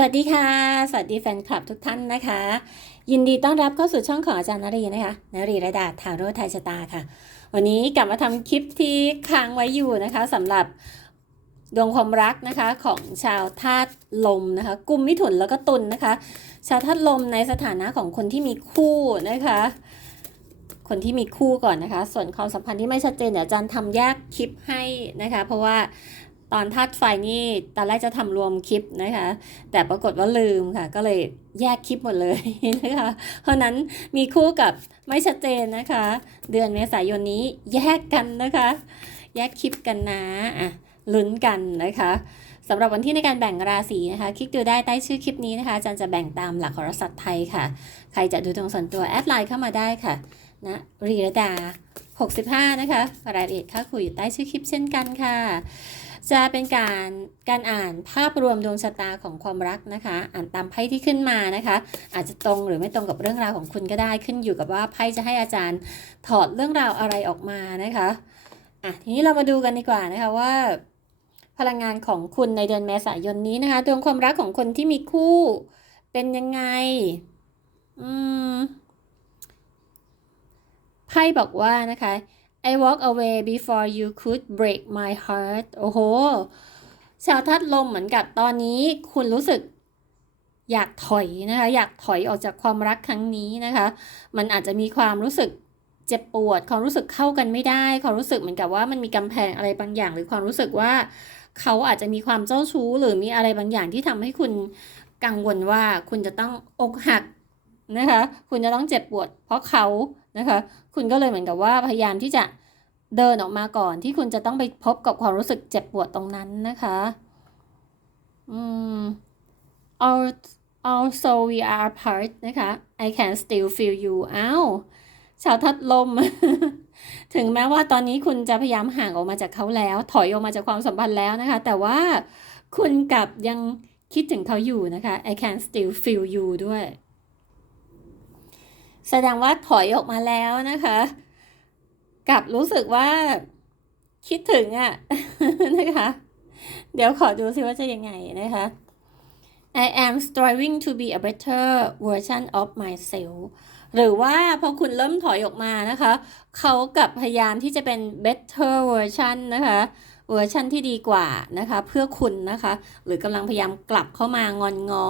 สวัสดีค่ะ สวัสดีแฟนคลับทุกท่านนะคะ ยินดีต้อนรับเข้าสู่ช่องของอาจารย์นรีนะคะนรีระดาทาโร่ไทยชะตาค่ะ วันนี้กลับมาทำคลิปที่ค้างไว้อยู่นะคะสำหรับดวงความรักนะคะของชาวธาตุลมนะคะกุมมิถุนแล้วก็ตุลนะคะ ชาวธาตุลมในสถานะของคนที่มีคู่นะคะ คนที่มีคู่ก่อนนะคะ ส่วนความสัมพันธ์ที่ไม่ชัดเจนเดี๋ยวอาจารย์ทำแยกคลิปให้นะคะ เพราะว่า ตอนธาตุไฟนี่ตอนแรกจะทำรวมคลิปนะคะ แต่ปรากฏว่าลืมค่ะ ก็เลยแยกคลิปหมดเลยนะคะ เพราะนั้นมีคู่กับไม่ชัดเจนนะคะ เดือนเมษายนนี้แยกกันนะคะ แยกคลิปกันนะอะลุ้นกันนะคะสำหรับวันที่ในการแบ่งราศีนะคะ คลิกดูได้ใต้ชื่อคลิปนี้นะคะอาจารย์จะแบ่งตามหลักโหราศาสตร์ไทยค่ะ ใครจะดูดวงส่วนตัวแอดไลน์เข้ามาได้ค่ะนะรีระดา 65 นะคะ รายละเอียดค่าคุยอยู่ใต้ชื่อคลิปเช่นกันค่ะ จะเป็นการการอ่านภาพรวมดวงชะตาของความรักนะคะ อ่านตามไพ่ที่ขึ้นมานะคะ อาจจะตรงหรือไม่ตรงกับเรื่องราวของคุณก็ได้ขึ้นอยู่กับว่าไพ่จะให้อาจารย์ถอดเรื่องราวอะไรออกมานะคะอะทีนี้เรามาดูกันดีกว่านะคะว่า พลังงานของคุณในเดือนเมษายนนี้นะคะดวงความรักของคนที่มีคู่เป็นยังไงอืมไพ่บอกว่านะคะ I walk away before you could break my heart โอ้โหชาวทัดลมเหมือนกับตอนนี้คุณรู้สึกอยากถอยนะคะ อยากถอยออกจากความรักครั้งนี้นะคะ มันอาจจะมีความรู้สึกเจ็บปวด ความรู้สึกเข้ากันไม่ได้ ความรู้สึกเหมือนกับว่ามันมีกำแพงอะไรบางอย่าง หรือความรู้สึกว่าเขาอาจจะมีความเจ้าชู้ หรือมีอะไรบางอย่างที่ทำให้คุณกังวลว่าคุณจะต้องอกหักนะคะ คุณจะต้องเจ็บปวด เพราะเขานะคะ คุณก็เลยเหมือนกับว่าพยายามที่จะ เดินออกมาก่อนที่คุณจะต้องไปพบกับความรู้สึกเจ็บปวดตรงนั้นนะคะ อืม also we are apart นะคะ I can still feel you อ้าวชาวทัดลม ถึงแม้ว่าตอนนี้คุณจะพยายามห่างออกมาจากเขาแล้ว ถอยออกมาจากความสัมพันธ์แล้วนะคะ แต่ว่าคุณกลับยังคิดถึงเขาอยู่นะคะ I can still feel you ด้วย แสดงว่าถอยออกมาแล้วนะคะ กลับรู้สึกว่าคิดถึงอะนะคะ เดี๋ยวขอดูซิว่าจะยังไงนะคะ I am striving to be a better version of myself หรือว่าพอคุณเริ่มถอยออกมานะคะ เขากับพยายามที่จะเป็น better version นะคะเวอร์ชันที่ดีกว่านะคะ เพื่อคุณนะคะ หรือกำลังพยายามกลับเข้ามางอนง้อ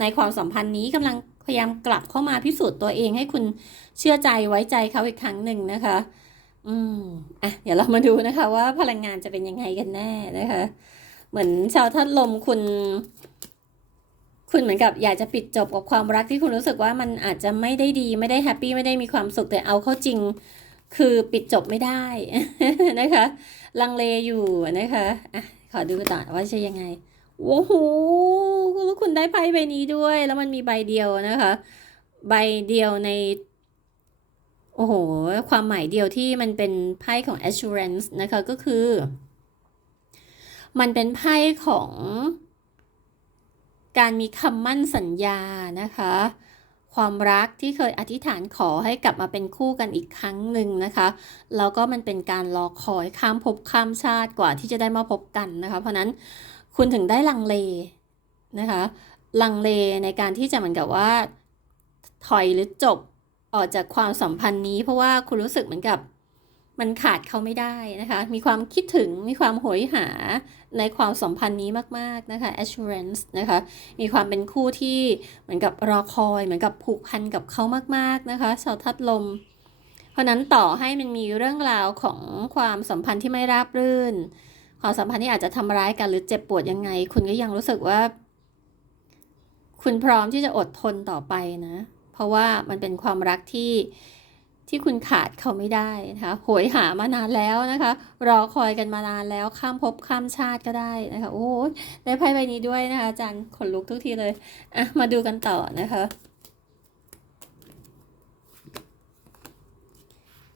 ในความสัมพันธ์นี้กำลังพยายามกลับเข้ามาพิสูจน์ตัวเองให้คุณเชื่อใจไว้ใจเขาอีกครั้งหนึ่งนะคะ อืมอะเดี๋ยวเรามาดูนะคะว่าพลังงานจะเป็นยังไงกันแน่นะคะ เหมือนชาวธาตุลมคุณ คุณเหมือนกับอยากจะปิดจบกับความรักที่คุณรู้สึกว่ามันอาจจะไม่ได้ดีไม่ได้แฮปปี้ไม่ได้มีความสุขแต่เอาเข้าจริง คือปิดจบไม่ได้นะคะ ลังเลอยู่นะคะอะขอดูต่อว่าจะยังไงโอ้โหแล้คุณได้ไพ่ใบนี้ด้วย แล้วมันมีใบเดียวนะคะ ใบเดียวใน โอ้โห ความหมายเดียวที่มันเป็นไพ่ของ assurance นะคะก็คือ มันเป็นไพ่ของการมีคำมั่นสัญญานะคะ ความรักที่เคยอธิษฐานขอให้กลับมาเป็นคู่กันอีกครั้งหนึ่งนะคะ แล้วก็มันเป็นการรอคอยข้ามภพข้ามชาติกว่าที่จะได้มาพบกันนะคะ เพราะนั้นคุณถึงได้ลังเลนะคะ ลังเลในการที่จะเหมือนกับว่า ถอยหรือจบ ออกจากความสัมพันธ์นี้ เพราะว่าคุณรู้สึกเหมือนกับ มันขาดเขาไม่ได้นะคะ มีความคิดถึงมีความโหยหาในความสัมพันธ์นี้มากๆนะคะ assurance นะคะ มีความเป็นคู่ที่เหมือนกับรอคอยเหมือนกับผูกพันกับเขามากๆนะคะชาวทัดลม เพราะนั้นต่อให้มันมีเรื่องราวของความสัมพันธ์ที่ไม่ราบรื่น ความสัมพันธ์ที่อาจจะทำร้ายกันหรือเจ็บปวดยังไง คุณก็ยังรู้สึกว่า คุณพร้อมที่จะอดทนต่อไปนะ เพราะว่ามันเป็นความรักที่ที่คุณขาดเขาไม่ได้นะคะโหยหามานานแล้วนะคะ รอคอยกันมานานแล้วข้ามภพข้ามชาติก็ได้นะคะ โอ้ได้ไพ่ใบนี้ด้วยนะคะอาจารย์ขนลุกทุกทีเลยอะมาดูกันต่อนะคะ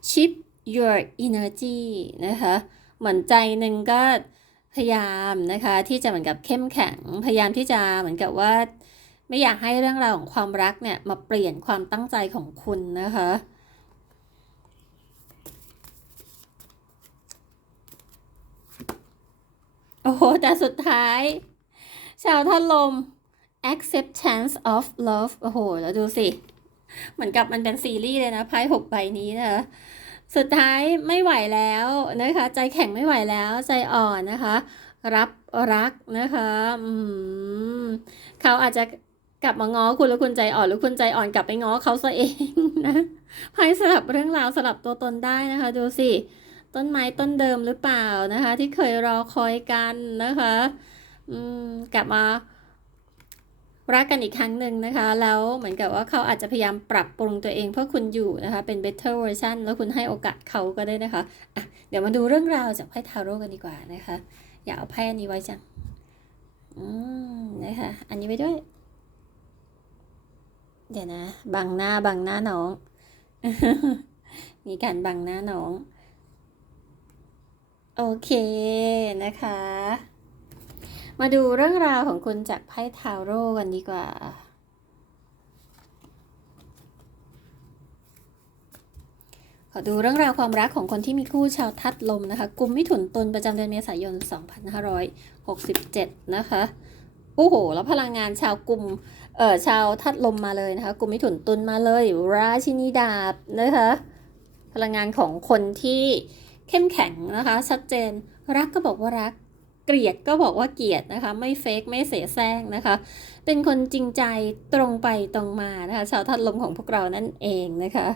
Chip your energy นะคะเหมือนใจหนึ่งก็พยายามนะคะที่จะเหมือนกับเข้มแข็ง พยายามที่จะเหมือนกับว่า ไม่อยากให้เรื่องราวของความรักเนี่ยมาเปลี่ยนความตั้งใจของคุณนะคะโอ้โหแต่สุดท้าย ชาวท่านลม acceptance of love โอ้โห แล้วดูสิ เหมือนกับมันเป็นซีรีส์เลยนะไพ่หกใบนี้นะคะสุดท้ายไม่ไหวแล้วนะคะ ใจแข็งไม่ไหวแล้ว ใจอ่อนนะคะ รับรักนะคะ อืม เขาอาจจะ กลับมาง้อคุณแล้วคุณใจอ่อนหรือคุณใจอ่อนกลับไปง้อเขาซะเองนะไพ่สลับเรื่องราวสลับตัวตนได้นะคะ ดูสิต้นไม้ต้นเดิมหรือเปล่านะคะ ที่เคยรอคอยกันนะคะอืมกลับมารักกันอีกครั้งหนึ่งนะคะ แล้วเหมือนกับว่าเขาอาจจะพยายามปรับปรุงตัวเองเพื่อคุณอยู่นะคะ เป็น better version แล้วคุณให้โอกาสเขาก็ได้นะคะอะเดี๋ยวมาดูเรื่องราวจากไพ่ทาโร่กันดีกว่านะคะ อย่าเอาไพ่อันนี้ไว้จังอืมนะคะ อันนี้ไว้ด้วย เดี๋ยวนะบังหน้าบังหน้าน้อง มีการบังหน้าน้อง โอเคนะคะ มาดูเรื่องราวของคุณจากไพ่ทาโร่กันดีกว่าขอดูเรื่องราวความรักของคนที่มีคู่ชาวทัดลมนะคะกลุ่มมิถุนตุลประจำเดือนเมษายน 2567 นะคะ โอ้โห แล้วพลังงานชาวกลุ่มเออชาวทัดลมมาเลยนะคะกลุ่มมิถุนตุลมาเลย ราชินีดาบนะคะพลังงานของคนที่เข้มแข็งนะคะ ชัดเจน รักก็บอกว่ารักเกลียดก็บอกว่าเกลียดนะคะ ไม่เฟกไม่เสแสร้งนะคะ เป็นคนจริงใจตรงไปตรงมานะคะ ชาวทัดลมของพวกเรานั่นเองนะคะ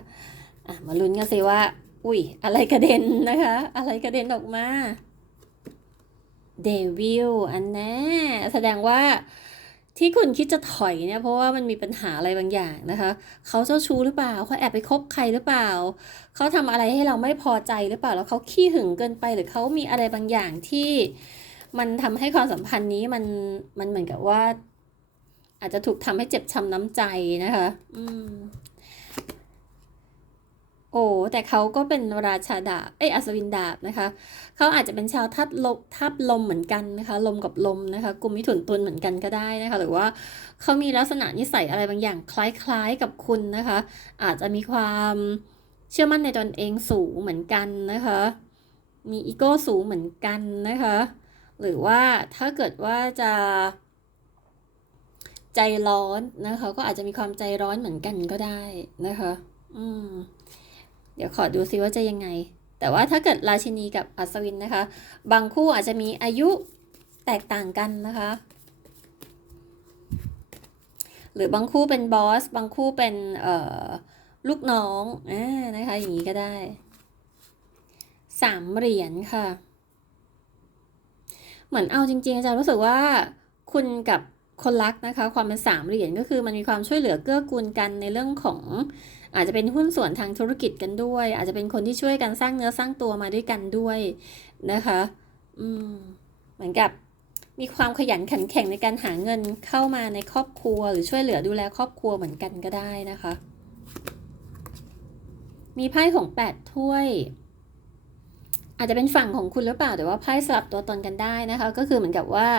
ะมาลุ้นกันสิว่า อุ้ยอะไรกระเด็นนะคะ อะไรกระเด็นออกมาเดวิลอันแน่แสดงว่า ที่คุณคิดจะถอยเนี่ยเพราะว่ามันมีปัญหาอะไรบางอย่างนะคะ เขาเจ้าชู้หรือเปล่าเขาแอบไปคบใครหรือเปล่า เขาทำอะไรให้เราไม่พอใจหรือเปล่า แล้วเขาขี้หึงเกินไปหรือเขามีอะไรบางอย่างที่มันทำให้ความสัมพันธ์นี้มันมันเหมือนกับว่า อาจจะถูกทำให้เจ็บช้ำน้ำใจนะคะ อืม โอ้แต่เขาก็เป็นราชาดาบเอ้ยอัศวินดาบนะคะเขาอาจจะเป็นชาวทับลมทับลมเหมือนกันนะคะลมกับลมนะคะกลุ่มมิถุนตุลเหมือนกันก็ได้นะคะหรือว่าเขามีลักษณะนิสัยอะไรบางอย่างคล้ายๆกับคุณนะคะ อาจจะมีความเชื่อมั่นในตนเองสูงเหมือนกันนะคะ มีอีโก้สูงเหมือนกันนะคะ หรือว่าถ้าเกิดว่าจะใจร้อนนะคะ ก็อาจจะมีความใจร้อนเหมือนกันก็ได้นะคะ อืม เดี๋ยวขอดูซิว่าจะยังไง แต่ว่าถ้าเกิดราชินีกับอัศวินนะคะ บางคู่อาจจะมีอายุแตกต่างกันนะคะ หรือบางคู่เป็นบอส บางคู่เป็นลูกน้องอนะคะ อย่างนี้ก็ได้สามเหรียญค่ะ เหมือนเอาจริงๆอาจารย์รู้สึกว่าคุณกับคนรักนะคะ ความเป็นสามเหรียญก็คือมันมีความช่วยเหลือเกื้อกูลกันในเรื่องของ อาจจะเป็นหุ้นส่วนทางธุรกิจกันด้วย อาจจะเป็นคนที่ช่วยกันสร้างเนื้อสร้างตัวมาด้วยกันด้วยนะคะอืมเหมือนกับมีความขยันขันแข็งในการหาเงินเข้ามาในครอบครัว หรือช่วยเหลือดูแลครอบครัวเหมือนกันก็ได้นะคะ มีไพ่ของแปดถ้วย อาจจะเป็นฝั่งของคุณหรือเปล่าแต่ว่าไพ่สลับตัวตนกันได้นะคะ ก็คือเหมือนกับว่า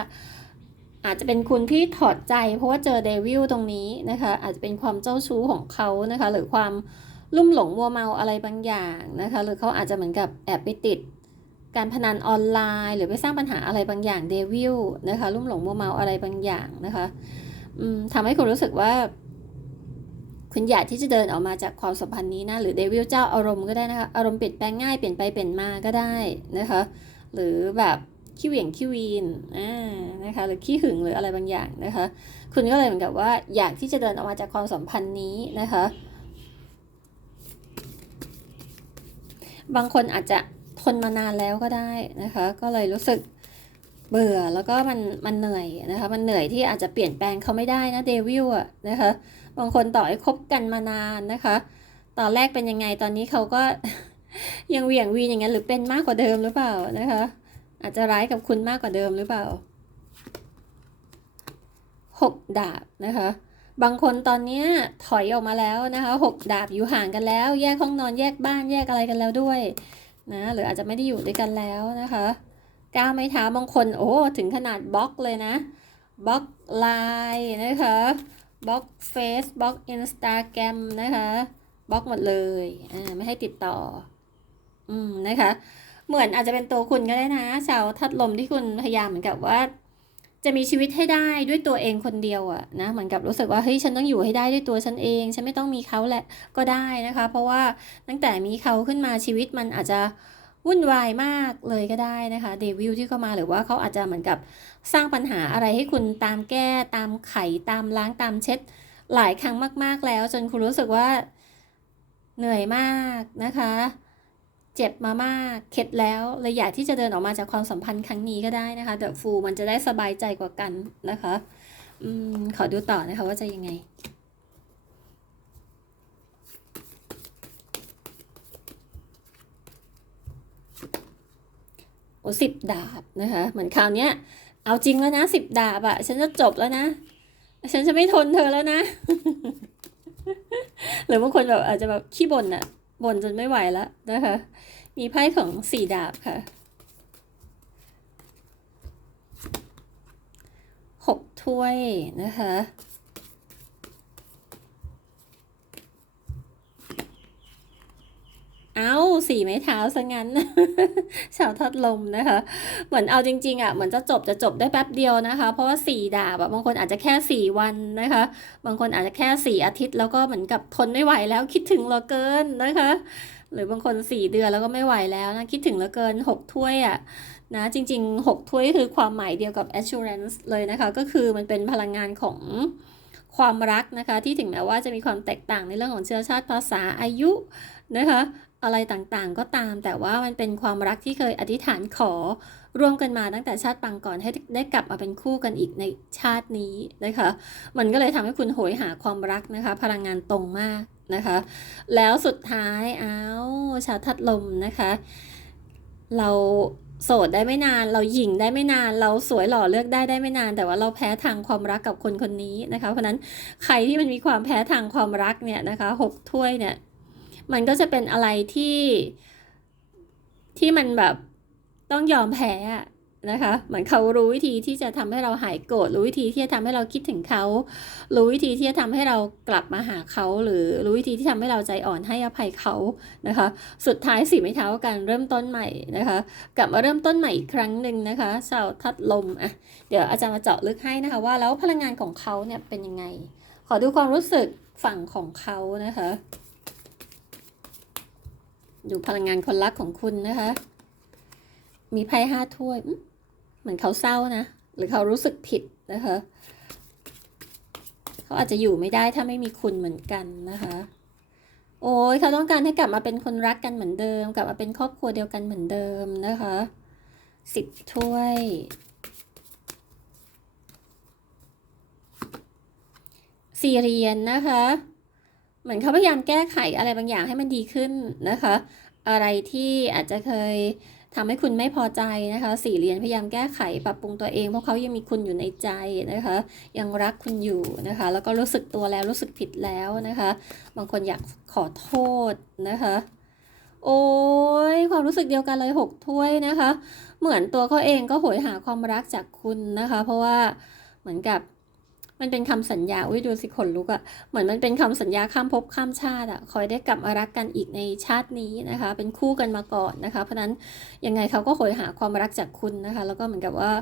อาจจะเป็นคุณที่ถอดใจ เพราะว่าเจอเดวิลตรงนี้นะคะ อาจจะเป็นความเจ้าชู้ของเขานะคะ หรือความลุ่มหลงมัวเมาอะไรบางอย่างนะคะ หรือเขาอาจจะเหมือนกับแอบไปติด การพนันออนไลน์ หรือไปสร้างปัญหาอะไรบางอย่างเดวิลนะคะ ลุ่มหลงมัวเมาอะไรบางอย่างนะคะอืมทำให้คุณรู้สึกว่า คุณอยากที่จะเดินออกมาจากความสัมพันธ์นี้นะ หรือเดวิลเจ้าอารมณ์ก็ได้นะคะ อารมณ์เปลี่ยนแปลงง่ายเปลี่ยนไปเปลี่ยนมาก็ได้นะคะ หรือแบบ ขี้เหวี่ยงขี้วีนอ่านะคะหรือขี้หึงหรืออะไรบางอย่างนะคะ คุณก็เลยเหมือนกับว่าอยากที่จะเดินออกมาจากความสัมพันธ์นี้นะคะ บางคนอาจจะทนมานานแล้วก็ได้นะคะ ก็เลยรู้สึกเบื่อแล้วก็มันมันเหนื่อยนะคะมันเหนื่อยที่อาจจะเปลี่ยนแปลงเขาไม่ได้นะเดวิลอะนะคะบางคนต่อให้คบกันมานานนะคะ ตอนแรกเป็นยังไงตอนนี้เขาก็ยังเหวี่ยงวีนอย่างนั้นหรือเป็นมากกว่าเดิมหรือเปล่านะคะ อาจจะร้ายกับคุณมากกว่าเดิมหรือเปล่าหกดาบนะคะ บางคนตอนนี้ถอยออกมาแล้วนะคะหกดาบอยู่ห่างกันแล้ว แยกห้องนอนแยกบ้านแยกอะไรกันแล้วด้วยนะหรืออาจจะไม่ได้อยู่ด้วยกันแล้วนะคะก้าวไม้เท้าบางคนโอ้ถึงขนาดบล็อกเลยนะบล็อกไลน์นะคะบล็อกเฟซบล็อกอินสตาแกรมนะคะบล็อกหมดเลยอ่าไม่ให้ติดต่ออืมนะคะ เหมือนอาจจะเป็นตัวคุณก็ได้นะชาวทัดลมที่คุณพยายามเหมือนกับว่า จะมีชีวิตให้ได้ด้วยตัวเองคนเดียวอะนะเหมือนกับรู้สึกว่าเฮ้ยฉันต้องอยู่ให้ได้ด้วยตัวฉันเอง ฉันไม่ต้องมีเขาแหละก็ได้นะคะ เพราะว่าตั้งแต่มีเขาขึ้นมาชีวิตมันอาจจะวุ่นวายมากเลยก็ได้นะคะเดวิลที่เข้ามาหรือว่าเขาอาจจะเหมือนกับสร้างปัญหาอะไรให้คุณตามแก้ตามไขตามล้างตามเช็ด หลายครั้งมาก ๆแล้ว จนคุณรู้สึกว่าเหนื่อยมากนะคะ เจ็บมามากเข็ดแล้วเลยอยากที่จะเดินออกมาจากความสัมพันธ์ครั้งนี้ก็ได้นะคะเดอะฟูมันจะได้สบายใจกว่ากันนะคะอืมขอดูต่อนะคะว่าจะยังไงโอ้สิบดาบนะคะเหมือนคราวเนี้ยเอาจริงแล้วนะสิบดาบอะฉันจะจบแล้วนะฉันจะไม่ทนเธอแล้วนะ หรือบางคนแบบอาจจะแบบขี้บ่นอะ บ่นจนไม่ไหวแล้วนะคะ มีไพ่ของสี่ดาบค่ะหกถ้วยนะคะ เอา สี่ไม้เท้าซะงั้น ชาวทัดลมนะคะ เหมือนเอาจริงๆอะเหมือนจะจบจะจบได้แป๊บเดียวนะคะ เพราะว่าสี่ดาบอะบางคนอาจจะแค่สี่วันนะคะ บางคนอาจจะแค่สี่อาทิตย์ แล้วก็เหมือนกับทนไม่ไหวแล้วคิดถึงเหลือเกินนะคะ หรือบางคนสี่เดือนแล้วก็ไม่ไหวแล้วนะคิดถึงเหลือเกินหกถ้วยอะนะจริงๆหกถ้วยคือความหมายเดียวกับ assurance เลยนะคะ ก็คือมันเป็นพลังงานของ ความรักนะคะ ที่ถึงแม้ว่าจะมีความแตกต่างในเรื่องของเชื้อชาติภาษาอายุนะคะอะไรต่างๆก็ตาม แต่ว่ามันเป็นความรักที่เคยอธิษฐานขอร่วมกันมาตั้งแต่ชาติปางก่อนให้ได้กลับมาเป็นคู่กันอีกในชาตินี้นะคะ มันก็เลยทำให้คุณโหยหาความรักนะคะ พลังงานตรงมากนะคะ แล้วสุดท้ายอ้าวชาวทัดลมนะคะ เราโสดได้ไม่นาน เราหญิงได้ไม่นาน เราสวยหล่อเลือกได้ได้ไม่นาน แต่ว่าเราแพ้ทางความรักกับคนคนนี้นะคะ เพราะนั้นใครที่มันมีความแพ้ทางความรักเนี่ยนะคะหกถ้วยเนี่ยมันก็จะเป็นอะไรที่ที่มันแบบต้องยอมแพ้ นะคะเหมือนเขารู้วิธีที่จะทำให้เราหายโกรธรู้วิธีที่จะทำให้เราคิดถึงเขา รู้วิธีที่จะทำให้เรากลับมาหาเขา หรือรู้วิธีที่ทำให้เราใจอ่อนให้อภัยเขานะคะ สุดท้ายสี่ไม้เท้ากันเริ่มต้นใหม่นะคะ กลับมาเริ่มต้นใหม่อีกครั้งหนึ่งนะคะชาวทัดลมอะเดี๋ยวอาจารย์มาเจาะลึกให้นะคะ ว่าแล้วพลังงานของเขาเนี่ยเป็นยังไง ขอดูความรู้สึกฝั่งของเขานะคะ ดูพลังงานคนรักของคุณนะคะมีไพ่ห้าถ้วย เหมือนเขาเศร้านะ หรือเขารู้สึกผิดนะคะ เขาอาจจะอยู่ไม่ได้ถ้าไม่มีคุณเหมือนกันนะคะ โอ้ยเขาต้องการให้กลับมาเป็นคนรักกันเหมือนเดิม กลับมาเป็นครอบครัวเดียวกันเหมือนเดิมนะคะสิบถ้วยสี่เหรียญนะคะ เหมือนเขาพยายามแก้ไขอะไรบางอย่างให้มันดีขึ้นนะคะ อะไรที่อาจจะเคย ทำให้คุณไม่พอใจนะคะสี่เหรียญพยายามแก้ไขปรับปรุงตัวเอง เพราะเขายังมีคุณอยู่ในใจนะคะ ยังรักคุณอยู่นะคะ แล้วก็รู้สึกตัวแล้วรู้สึกผิดแล้วนะคะ บางคนอยากขอโทษนะคะ โอ้ยความรู้สึกเดียวกันเลยหกถ้วยนะคะ เหมือนตัวเขาเองก็โหยหาความรักจากคุณนะคะ เพราะว่าเหมือนกับ มันเป็นคำสัญญา อุ้ยดูสิขนลุกอะ่ะ เหมือนมันเป็นคำสัญญาข้ามภพข้ามชาติอะ่ะ คอยได้กลับมารักกันอีกในชาตินี้นะคะ เป็นคู่กันมาก่อนนะคะ เพราะนั้นยังไงเขาก็โหยหาความรักจากคุณนะคะ แล้วก็เหมือนกับว่า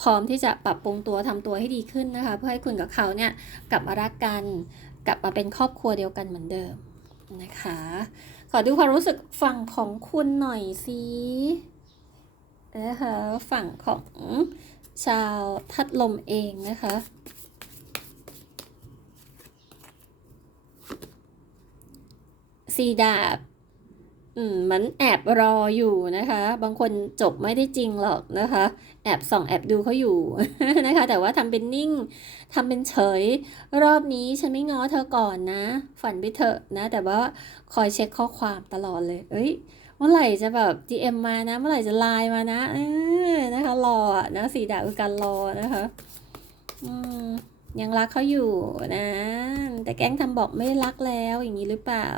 พร้อมที่จะปรับปรุงตัวทำตัวให้ดีขึ้นนะคะ เพื่อให้คุณกับเขาเนี่ยกลับมารักกัน กลับมาเป็นครอบครัวเดียวกันเหมือนเดิมนะคะ ขอดูความรู้สึกฝั่งของคุณหน่อยสินะคะฝั่งของชาวทัดลมเองนะคะ สีดาบ อืมมันแอบรออยู่นะคะ บางคนจบไม่ได้จริงหรอกนะคะ แอบส่องแอบดูเขาอยู่นะคะ แต่ว่าทำเป็นนิ่งทำเป็นเฉย รอบนี้ฉันไม่ง้อเธอก่อนนะ ฝันไปเถอะนะ แต่ว่าคอยเช็คข้อความตลอดเลย เอ้ยเมื่อไหร่จะแบบ DM มานะ เมื่อไหร่จะไลน์มานะเออนะคะ รออะนะสีดาบคือการรอนะคะอืมยังรักเขาอยู่นะ แต่แก้งทำบอกไม่รักแล้วอย่างนี้หรือเปล่า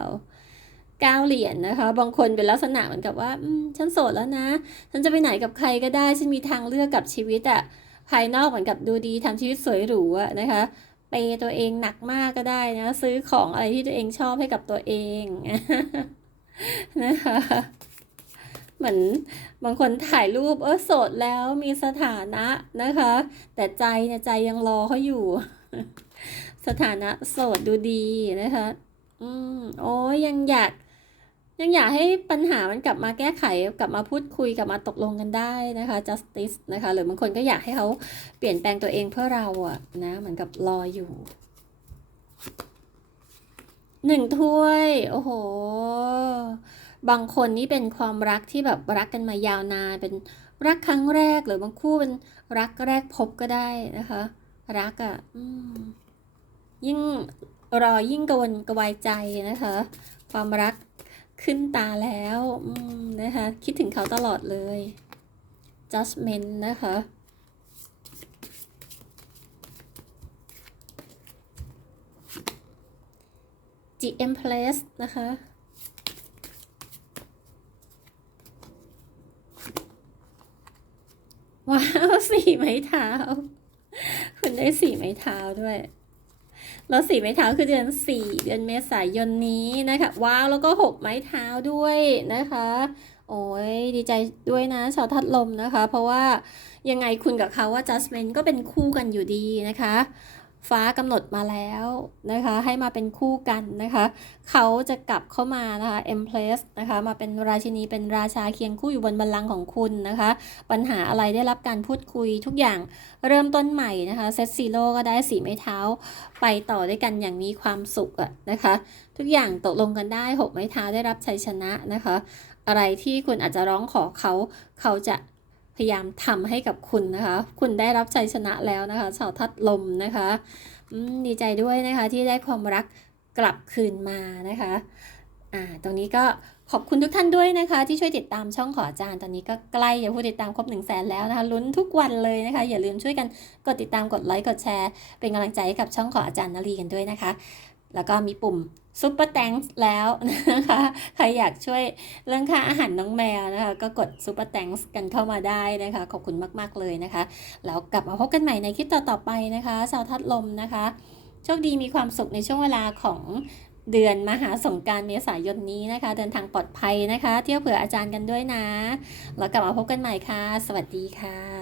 ก้าเหรียญนะคะ บางคนเป็นลักษณะเหมือนกับว่าฉันโสดแล้วนะ ฉันจะไปไหนกับใครก็ได้ฉันมีทางเลือกกับชีวิตอะภายนอกเหมือนกับดูดีทำชีวิตสวยหรูอะนะคะเปย์ตัวเองหนักมากก็ได้นะ ซื้อของอะไรที่ตัวเองชอบให้กับตัวเองนะคะเหมือนบางคนถ่ายรูปเออโสดแล้วมีสถานะนะคะ แต่ใจเนี่ยใจยังรอเขาอยู่ สถานะโสดดูดีนะคะ อืมโอ้ยยังอยาก ยังอยากให้ปัญหามันกลับมาแก้ไข กลับมาพูดคุยกลับมาตกลงกันได้นะคะ justice นะคะ หรือบางคนก็อยากให้เขาเปลี่ยนแปลงตัวเองเพื่อเราอะนะเหมือนกับรออยู่หนึ่งถ้วย โอ้โห บางคนนี่เป็นความรักที่แบบรักกันมายาวนาน เป็นรักครั้งแรกหรือบางคู่เป็นรักแรกพบก็ได้นะคะ รักอะ่ะยิ่งรอยิ่งกวนกวายใจนะคะ ความรัก ขึ้นตาแล้วนะคะ คิดถึงเขาตลอดเลย judgment นะคะ G M Place นะคะ ว้าว สี่ไม้เท้า คุณได้สี่ไม้เท้าด้วย แล้วสี่ไม้เท้าคือเดือนสี่เดือนเมษายนนี้นะคะ ว้าวแล้วก็หกไม้เท้าด้วยนะคะ โอ้ยดีใจด้วยนะชาวทัดลมนะคะ เพราะว่ายังไงคุณกับเขาว่าจัสเมนก็เป็นคู่กันอยู่ดีนะคะ ฟ้ากำหนดมาแล้วนะคะให้มาเป็นคู่กันนะคะเขาจะกลับเข้ามานะคะ Empress นะคะมาเป็นราชินีเป็นราชาเคียงคู่อยู่บนบัลลังก์ของคุณนะคะ ปัญหาอะไรได้รับการพูดคุยทุกอย่างเริ่มต้นใหม่นะคะเซตซีโร่ก็ได้สีไม้เท้า ไปต่อด้วยกันอย่างมีความสุขอะนะคะ ทุกอย่างตกลงกันได้หกไม้เท้าได้รับชัยชนะนะคะ อะไรที่คุณอาจจะร้องขอเขาเขาจะ พยายามทำให้กับคุณนะคะ คุณได้รับชัยชนะแล้วนะคะชาวทัดลมนะคะดีใจด้วยนะคะที่ได้ความรักกลับคืนมานะคะอ่าตรงนี้ก็ขอบคุณทุกท่านด้วยนะคะ ที่ช่วยติดตามช่องขออาจารย์ตอนนี้ก็ใกล้จะผู้ติดตามครบ1นึ่งแสนแล้วนะคะลุ้นทุกวันเลยนะคะ อย่าลืมช่วยกันกดติดตามกดไลค์กดแชร์ เป็นกำลังใจให้กับช่องขออาจารย์นารีกันด้วยนะคะ แล้วก็มีปุ่มซุปเปอร์แตงแล้วนะคะ ใครอยากช่วยเรื่องค่าอาหารน้องแมวนะคะ ก็กดซุปเปอร์แตงกันเข้ามาได้นะคะ ขอบคุณมาก ๆ เลยนะคะ แล้วกลับมาพบกันใหม่ในคลิปต่อ ๆ ไปนะคะชาวทัดลมนะคะ โชคดีมีความสุขในช่วงเวลาของเดือนมหาสงการเมษายนนี้นะคะ เดินทางปลอดภัยนะคะ เที่ยวเผื่ออาจารย์กันด้วยนะ แล้วกลับมาพบกันใหม่ค่ะ สวัสดีค่ะ